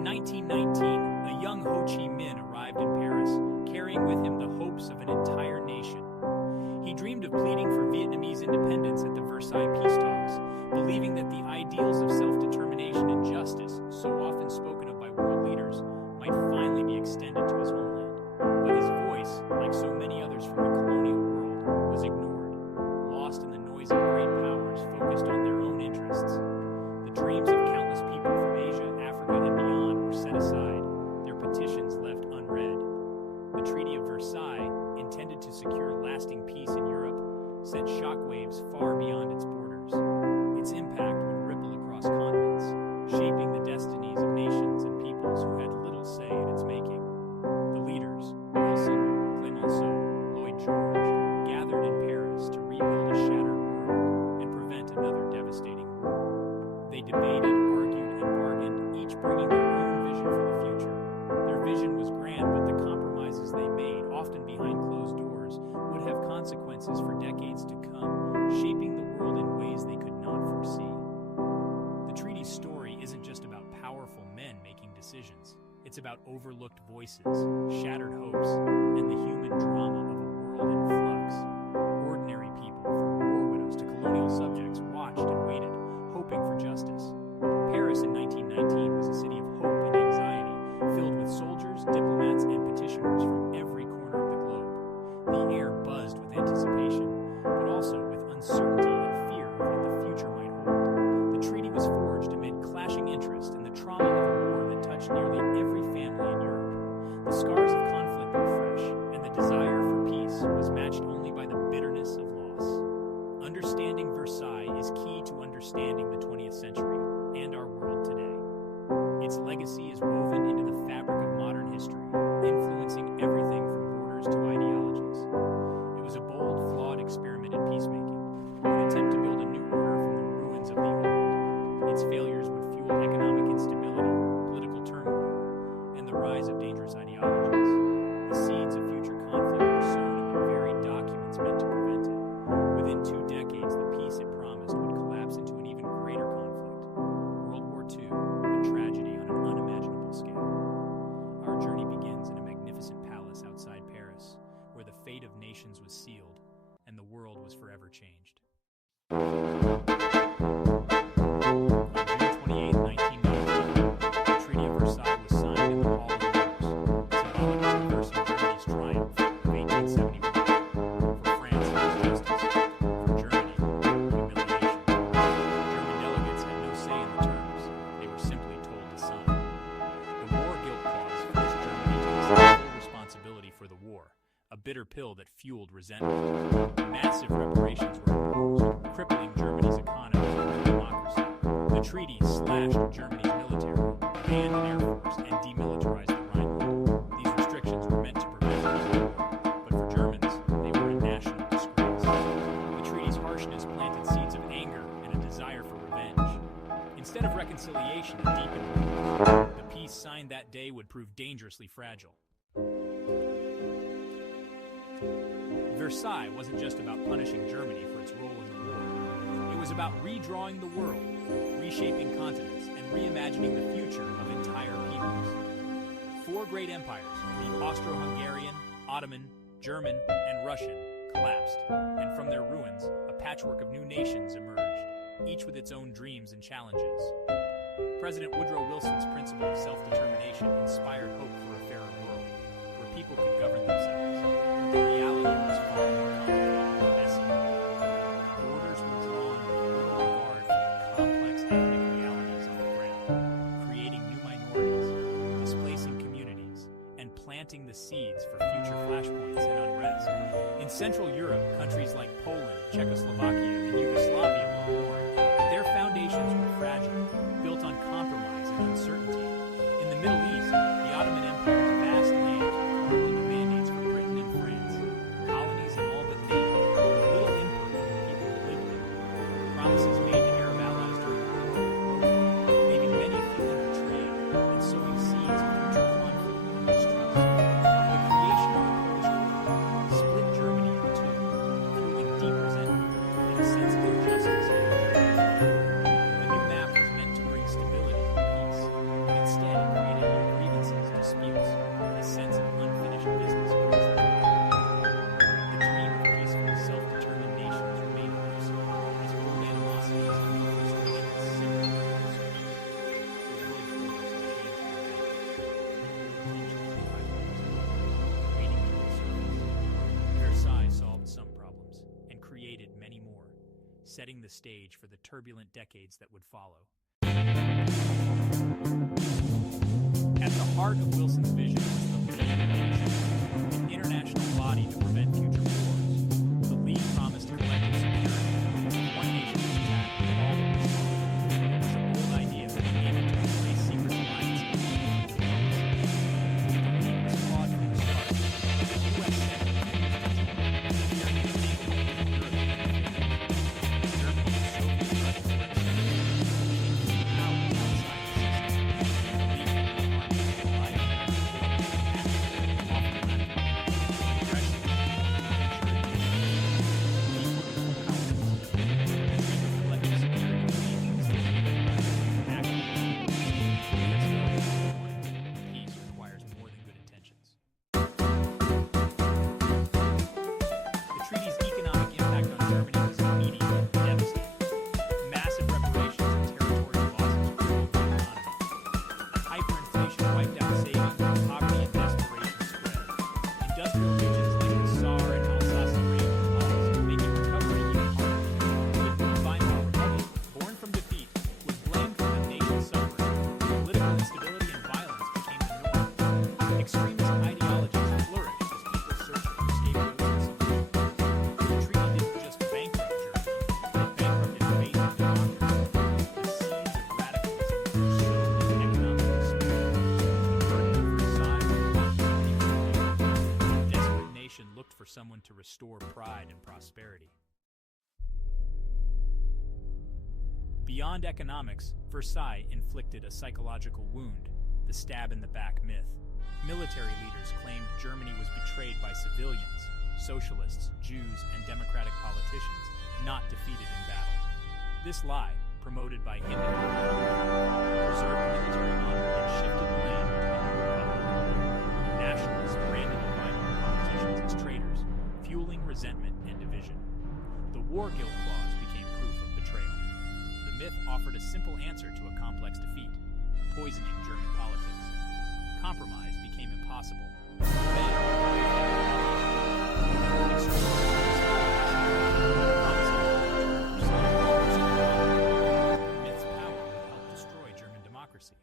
In 1919, a young Ho Chi Minh arrived in Paris, carrying with him the hopes of an entire nation. He dreamed of pleading for Vietnamese independence at the Versailles peace talks, believing that the ideals of self-determination and justice, so often spoken of by world leaders, might finally be extended to his homeland. But his voice, like so many others from the colonial world, was ignored, lost in the noise of great powers focused on their own interests. The dreams of countless people from Asia, Africa, and beyond were set aside, their petitions left unread. The Treaty of Versailles, intended to secure lasting peace in Europe, sent shockwaves far beyond its borders. Its impact would ripple across continents, shaping the destinies of nations and peoples who had little say in its making. The leaders, Wilson, Clemenceau, Lloyd George, gathered in Paris to rebuild a shattered world and prevent another devastating war. They debated, argued, and bargained, each bringing their own vision for the future. Their vision was grand, but the compromises they made, often behind closed doors, would have consequences for decades to come, shaping the world in ways they could not foresee. The treaty's story isn't just about powerful men making decisions. It's about overlooked voices, shattered hopes, and the human drama of a world in flux. Ordinary people, from war widows to colonial subjects, watched and waited, hoping for justice. Paris in 1919 was a city of hope and anxiety, filled with soldiers, diplomats, and petitioners from every corner of the globe. The air buzzed with anticipation, but also with uncertainty and fear of what the future might hold. The treaty was forged amid clashing interests and the trauma of a war that touched nearly every family in Europe. The scars of conflict were fresh, and the desire for peace was matched only by the bitterness of loss. Understanding Versailles is key to understanding the 20th century and our world today. Its legacy is woven into the fabric of modern history, influencing everything from borders to ideologies. It was a bold, flawed experiment in peacemaking, an attempt to build a new order from the ruins of the old. Its failures would fuel economic instability, political turmoil, and the rise of dangerous ideologies. The seeds of future conflict were sown in the very documents meant to prevent it. Within 2 decades, the peace it promised would collapse into an even greater conflict. World War II, a tragedy on an unimaginable scale. Our journey begins in a magnificent palace outside Paris, where the fate of nations was sealed, and the world was forever changed. On June 28, 1991, the Treaty of Versailles was signed in the Hall of Mirrors, symbolically reversing Germany's triumph of 1871. For France, it was justice. For Germany, humiliation. German delegates had no say in the terms. They were simply told to sign. The war guilt clause forced Germany to accept full responsibility for the war, a bitter pill that fueled resentment. Massive reparations were imposed, crippling Germany's economy and democracy. The treaty slashed Germany's military, banned an air force, and demilitarized the Rhineland. These restrictions were meant to prevent war, but for Germans, they were a national disgrace. The treaty's harshness planted seeds of anger and a desire for revenge. Instead of reconciliation, it deepened. The peace signed that day would prove dangerously fragile. Versailles wasn't just about punishing Germany for its role in the war. It was about redrawing the world, reshaping continents, and reimagining the future of entire peoples. 4 great empires, the Austro-Hungarian, Ottoman, German, and Russian, collapsed, and from their ruins, a patchwork of new nations emerged, each with its own dreams and challenges. President Woodrow Wilson's principle of self-determination inspired hope for a fairer world, where people could govern themselves. But the reality was far more complicated and messy. Borders were drawn with little regard for the complex ethnic realities on the ground, creating new minorities, displacing communities, and planting the seeds for future flashpoints and unrest. In Central Europe, countries like Poland, Czechoslovakia, and Yugoslavia were born, but their foundations were fragile, built on compromise and uncertainty. In the Middle East, the Ottoman Empire's vast lands were carved into mandates for Britain and France, colonies in all but name, with little input from the people who lived there. Promises made to Arab allies during the war were broken, leaving many feeling betrayed and sowing seeds of future conflict and distrust. The creation of the Polish Court split Germany in two, fueling deep resentment and a setting the stage for the turbulent decades that would follow. At the heart of Wilson's vision was the League of Nations, an international body to prevent future wars. The League promised collective security, one nation's attack with all of us. It was a bold idea that aiming to replace secret alliances with diplomacy. The League was flawed from the start. The U.S. Senate refused its role. Germany was able to make Europe independent. Germany and Soviet Russia were extended, leaving power outside the system. The League had no armies to rely on. Someone to restore pride and prosperity. Beyond economics, Versailles inflicted a psychological wound, the stab-in-the-back myth. Military leaders claimed Germany was betrayed by civilians, socialists, Jews, and democratic politicians, not defeated in battle. This lie, promoted by Hindenburg, preserved military honor and shifted blame to the new republic. Nationalists branded the rival politicians as traitors, fueling resentment and division. The war guilt clause became proof of betrayal. The myth offered a simple answer to a complex defeat: poisoning German politics. Compromise became impossible. Then, myth's power would help destroy German democracy.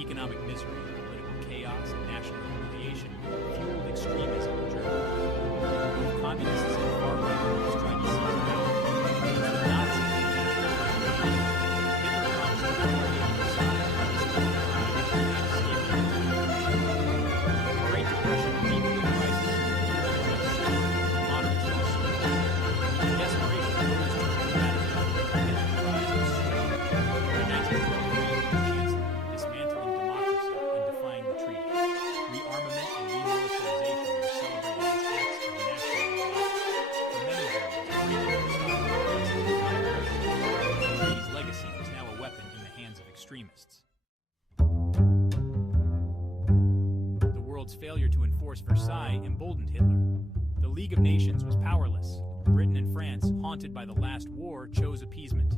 Economic misery, political chaos, and national humiliation fueled extremism in Germany. Both communists and far-right groups tried to seize power. Once the Nazis detached from the Hitler promised to recreate Versailles and restore the escape. The Great Depression deepened the crisis. Moderates lost support. In desperation, voters turned to radical enterprise and strength. By 1933, Chancellor dismantling democracy and defying the treaties. Rearmament and remilitarization were celebrated as acts of national revolt. For many Germans, the treaty's legacy was now a weapon in the hands of extremists. The world's failure to enforce Versailles emboldened Hitler. The League of Nations was powerless. Britain and France, haunted by the last war, chose appeasement.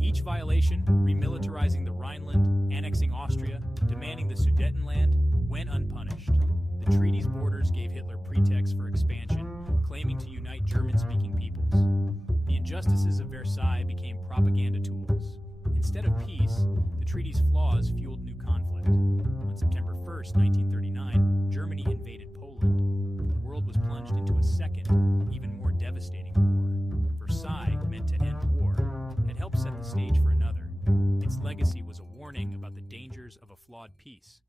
Each violation, remilitarizing the Rhineland, annexing Austria, demanding the Sudetenland, went unpunished. The treaty's borders gave Hitler pretext for expansion, claiming to unite German-speaking peoples. The injustices of Versailles became propaganda tools. Instead of peace, the treaty's flaws fueled new conflict. On September 1st, 1939, Germany invaded Poland. The world was plunged into a second, even more devastating war. Versailles, meant to end war, had helped set the stage for another. Its legacy was a warning about the dangers of a flawed peace.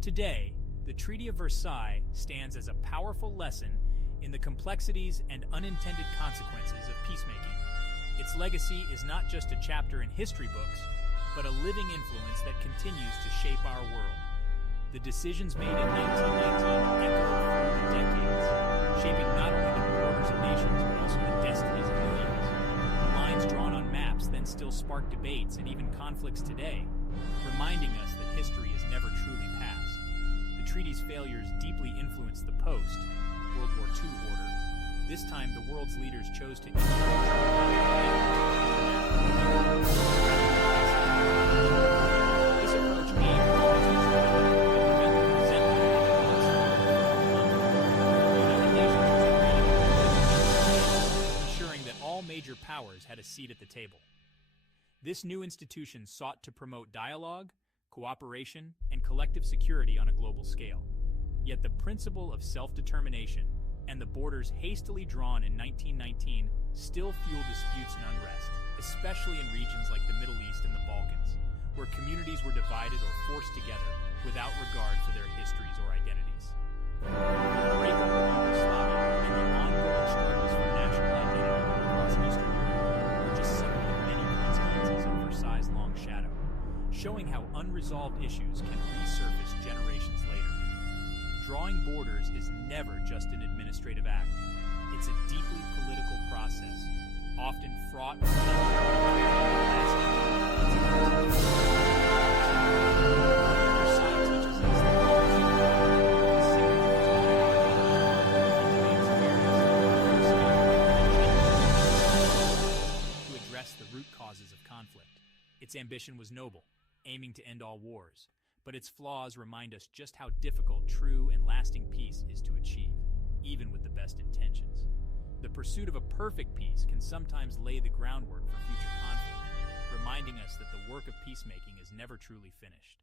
Today, the Treaty of Versailles stands as a powerful lesson in the complexities and unintended consequences of peacemaking. Its legacy is not just a chapter in history books, but a living influence that continues to shape our world. The decisions made in 1919 echo through the decades, shaping not only the borders of nations, but also the destinies of millions. The lines drawn on maps then still spark debates and even conflicts today, reminding us that history is never truly past. The treaty's failures deeply influenced the post-World War II order. This time, the world's leaders chose to integrate this approach aimed at fostering stability and preventing resentment. powers had a seat at the table. This new institution sought to promote dialogue, cooperation, and collective security on a global scale. Yet the principle of self-determination and the borders hastily drawn in 1919 still fuel disputes and unrest, especially in regions like the Middle East and the Balkans, where communities were divided or forced together without regard for their histories or identities. The breakup of Yugoslavia and the ongoing struggles for national identity across Eastern Europe were just some of the many consequences of Versailles' long shadow, showing how unresolved issues can resurface generations later. Drawing borders is never just an administrative act. It's a deeply political process, often fraught with Versailles teaches us that to address the root causes of conflict. Its ambition was noble, aiming to end all wars, but its flaws remind us just how difficult true and lasting peace is to achieve, even with the best intentions. The pursuit of a perfect peace can sometimes lay the groundwork for future conflict, reminding us that the work of peacemaking is never truly finished.